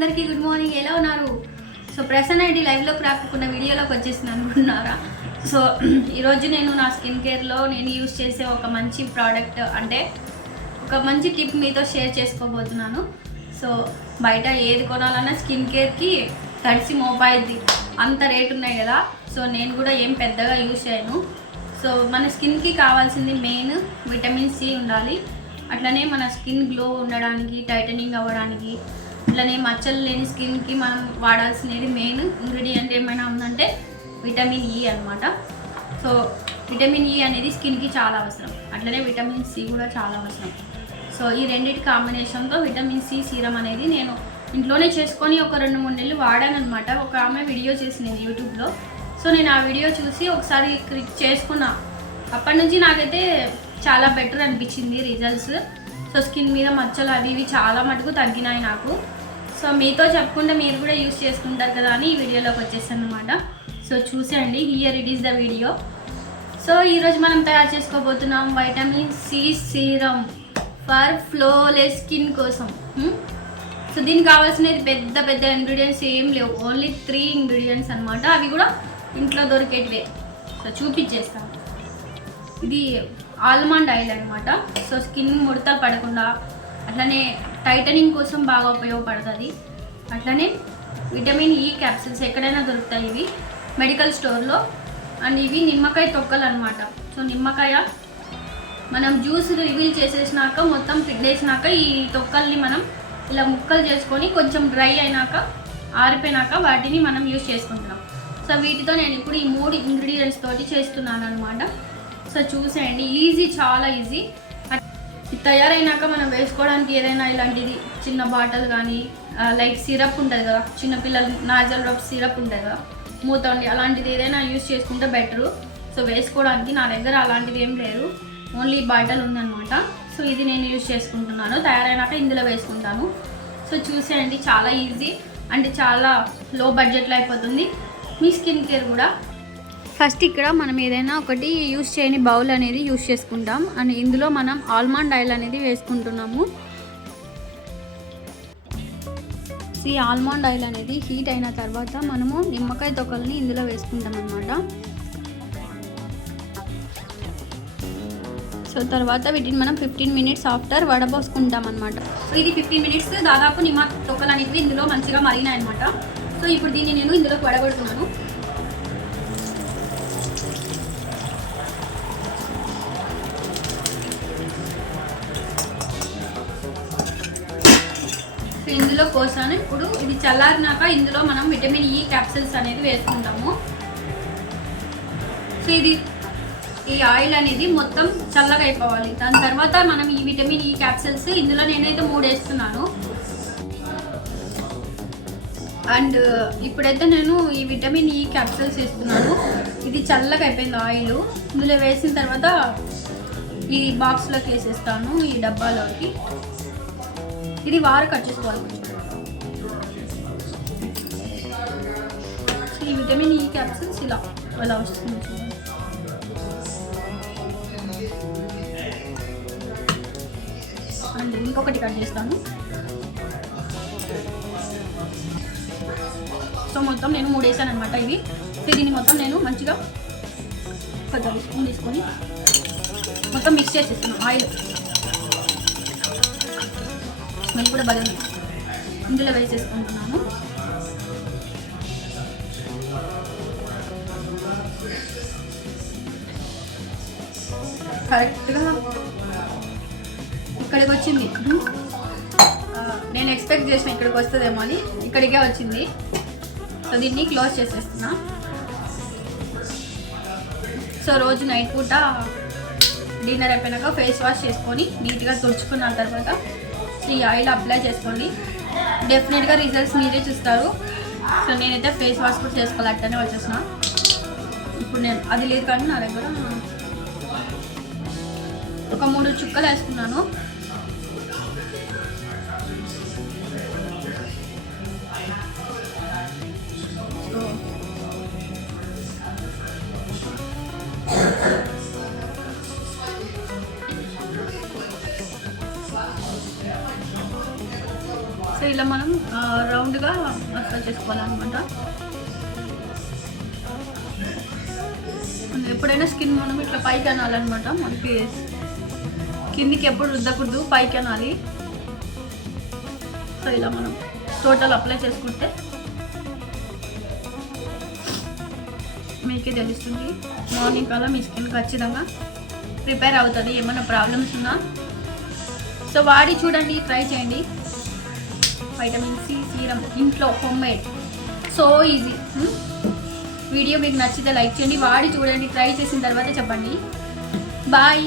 అందరికీ good morning. ఎలా ఉన్నారు? సో ప్రసన్న ఐడి లైవ్లోకి రాకుండా వీడియోలోకి వచ్చేసింది అనుకుంటున్నారా? సో ఈరోజు నేను నా స్కిన్ కేర్లో నేను యూజ్ చేసే ఒక మంచి ప్రోడక్ట్ అంటే ఒక మంచి టిప్ మీతో షేర్ చేసుకోబోతున్నాను. సో బయట ఏది కొనాలన్నా స్కిన్ కేర్కి తడిసి మోపాయిద్ది, అంత రేటు ఉన్నాయి కదా. సో నేను కూడా ఏం పెద్దగా యూజ్ చేయను. సో మన స్కిన్కి కావాల్సింది మెయిన్ విటమిన్ సి ఉండాలి. అట్లనే మన స్కిన్ గ్లో ఉండడానికి, టైటనింగ్ అవ్వడానికి, అట్లనే మచ్చలు లేని స్కిన్కి మనం వాడాల్సినది మెయిన్ ఇంగ్రీడియంట్ ఏమైనా ఉందంటే విటమిన్ ఈ అనమాట. సో విటమిన్ ఈ అనేది స్కిన్కి చాలా అవసరం. అట్లనే విటమిన్ సి కూడా చాలా అవసరం. సో ఈ రెండింటి కాంబినేషన్తో విటమిన్ సి సీరం అనేది నేను ఇంట్లోనే చేసుకొని ఒక 2-3 నెలలు వాడాను అనమాట. ఒక ఆమె వీడియో చేసింది యూట్యూబ్లో. సో నేను ఆ వీడియో చూసి ఒకసారి క్లిక్ చేసుకున్నా. అప్పటి నుంచి నాకైతే చాలా బెటర్ అనిపించింది రిజల్ట్స్. సో స్కిన్ మీద మచ్చలు అవి ఇవి చాలా మటుకు తగ్గినాయి నాకు. సో మీతో చెప్పుకుంటే మీరు కూడా యూస్ చేసుకుంటారు కదా అని ఈ వీడియోలోకి వచ్చేసాను అనమాట. సో చూసేయండి, here it is the video. So ఈరోజు మనం తయారు చేసుకోబోతున్నాం vitamin C serum for flawless skin కోసం. సో దీనికి కావాల్సినది పెద్ద పెద్ద ఇంగ్రీడియంట్స్ ఏం లేవు, ఓన్లీ 3 ఇంగ్రీడియంట్స్ అనమాట. అవి కూడా ఇంట్లో దొరికేటివే. సో చూపించేస్తాను. ఇది ఆల్మండ్ ఆయిల్ అనమాట. సో స్కిన్ ముడతలు పడకుండా, అట్లనే టైటనింగ్ కోసం బాగా ఉపయోగపడుతుంది. అట్లనే విటమిన్ ఈ క్యాప్సిల్స్ ఎక్కడైనా దొరుకుతాయి ఇవి మెడికల్ స్టోర్లో. అండ్ ఇవి నిమ్మకాయ తొక్కలు అనమాట. సో నిమ్మకాయ మనం జ్యూస్ రివీల్ చేసేసినాక మొత్తం పిండేసినాక ఈ తొక్కల్ని మనం ఇలా ముక్కలు చేసుకొని కొంచెం డ్రై అయినాక ఆరిపోయినాక వాటిని మనం యూజ్ చేసుకుంటున్నాం. సో వీటితో నేను ఇప్పుడు ఈ 3 ఇంగ్రీడియంట్స్ తోటి చేస్తున్నాను అనమాట. సో చూసేయండి, ఈజీ, చాలా ఈజీ. తయారైనాక మనం వేసుకోవడానికి ఏదైనా ఇలాంటిది చిన్న బాటిల్ కానీ లైక్ సిరప్ ఉంటుంది కదా, చిన్నపిల్లలు నాజల్ డ్రాప్ సిరప్ ఉంటుంది కదా, మూత ఉండి అలాంటిది ఏదైనా యూజ్ చేసుకుంటే బెటరు. సో వేసుకోవడానికి నా దగ్గర అలాంటిది ఏం లేదు, ఓన్లీ బాటిల్ ఉందన్నమాట. సో ఇది నేను యూజ్ చేసుకుంటున్నాను. తయారైనాక ఇందులో వేసుకుంటాను. సో చూసేయండి, చాలా ఈజీ అంటే చాలా లో బడ్జెట్లో అయిపోతుంది మీ స్కిన్ కేర్ కూడా. ఫస్ట్ ఇక్కడ మనం ఏదైనా ఒకటి యూజ్ చేయని బౌల్ అనేది యూజ్ చేసుకుంటాం. అండ్ ఇందులో మనం ఆల్మండ్ ఆయిల్ అనేది వేసుకుంటున్నాము. ఈ ఆల్మండ్ ఆయిల్ అనేది హీట్ అయిన తర్వాత మనము నిమ్మకాయ తొక్కల్ని ఇందులో వేసుకుంటాం అన్నమాట. సో తర్వాత వీటిని మనం 15 మినిట్స్ ఆఫ్టర్ వడబోసుకుంటాం అన్నమాట. సో ఇది 15 మినిట్స్ దాదాపు నిమ్మ తొక్కలు అనేవి ఇందులో మంచిగా మరిగినాయి అనమాట. సో ఇప్పుడు దీన్ని నేను ఇందులోకి వడగొడుతున్నాను. ఇందులో కోసాను. ఇప్పుడు ఇది చల్లారినాక ఇందులో మనం విటమిన్ ఈ క్యాప్సిల్స్ అనేది వేసుకుంటాము. సో ఈ ఆయిల్ అనేది మొత్తం చల్లగా అయిపోవాలి. దాని తర్వాత మనం ఈ విటమిన్ ఈ క్యాప్సిల్స్ ఇందులో నేనైతే 3 వేస్తున్నాను. అండ్ ఇప్పుడైతే నేను ఈ విటమిన్ ఈ క్యాప్సిల్స్ వేస్తున్నాను. ఇది చల్లగా అయిపోయింది ఆయిల్. ఇందులో వేసిన తర్వాత ఈ బాక్స్లోకి వేసేస్తాను, ఈ డబ్బాలోకి. ఇది కట్ చేసుకోవాలి. ఈ విటమిన్ ఈ క్యాప్సిల్స్ ఇలా వస్తుంది. అండ్ ఇంకొకటి కట్ చేస్తాను. సో మొత్తం నేను 3 వేసాను అనమాట ఇవి. సో దీన్ని మొత్తం నేను మంచిగా పెద్ద స్పూన్ తీసుకొని మొత్తం మిక్స్ చేసేస్తున్నాను. ఆయిల్ స్మెల్ కూడా బాగా ఇందులో వేసేసుకుంటున్నాను. కరెక్ట్గా ఇక్కడికి వచ్చింది. నేను ఎక్స్పెక్ట్ చేసిన ఇక్కడికి వస్తుందేమో అని, ఇక్కడికే వచ్చింది. సో దీన్ని క్లోజ్ చేసేస్తున్నా. సో రోజు నైట్ పూట డిన్నర్ అయిపోయినాక ఫేస్ వాష్ చేసుకొని నీట్గా తుడుచుకున్న తర్వాత ఈ ఆయిల్ అప్లై చేసుకోండి. డెఫినెట్గా రిజల్ట్స్ మీరే చూస్తారు. సో నేనైతే ఫేస్ వాష్ కూడా చేసుకోవాలి, అట్టనే వచ్చేసిన. ఇప్పుడు నేను అది లేదు కానీ నా దగ్గర ఒక 3 చుక్కలు వేసుకున్నాను. సో ఇలా మనం రౌండ్గా స్మూత్గా మసాజ్ చేసుకోవాలన్నమాట. ఎప్పుడైనా స్కిన్ మనం ఇట్లా పైకి అనాలన్నమాట. మనకి కిందికి ఎప్పుడు రుద్దకూడదు, పైకి అనాలి. సో ఇలా మనం టోటల్ అప్లై చేసుకుంటే మీకే తెలుస్తుంది. మార్నింగ్ కల్లా మీ స్కిన్ ఖచ్చితంగా ప్రిపేర్ అవుతుంది ఏమైనా ప్రాబ్లమ్స్ ఉన్నా. సో వాడి చూడండి, ట్రై చేయండి. వైటమిన్ సి సీరం ఇంట్లో హోమ్మేడ్, సో ఈజీ. వీడియో మీకు నచ్చితే లైక్ చేయండి, వాడి చూడండి, ట్రై చేసిన తర్వాత చెప్పండి. బాయ్.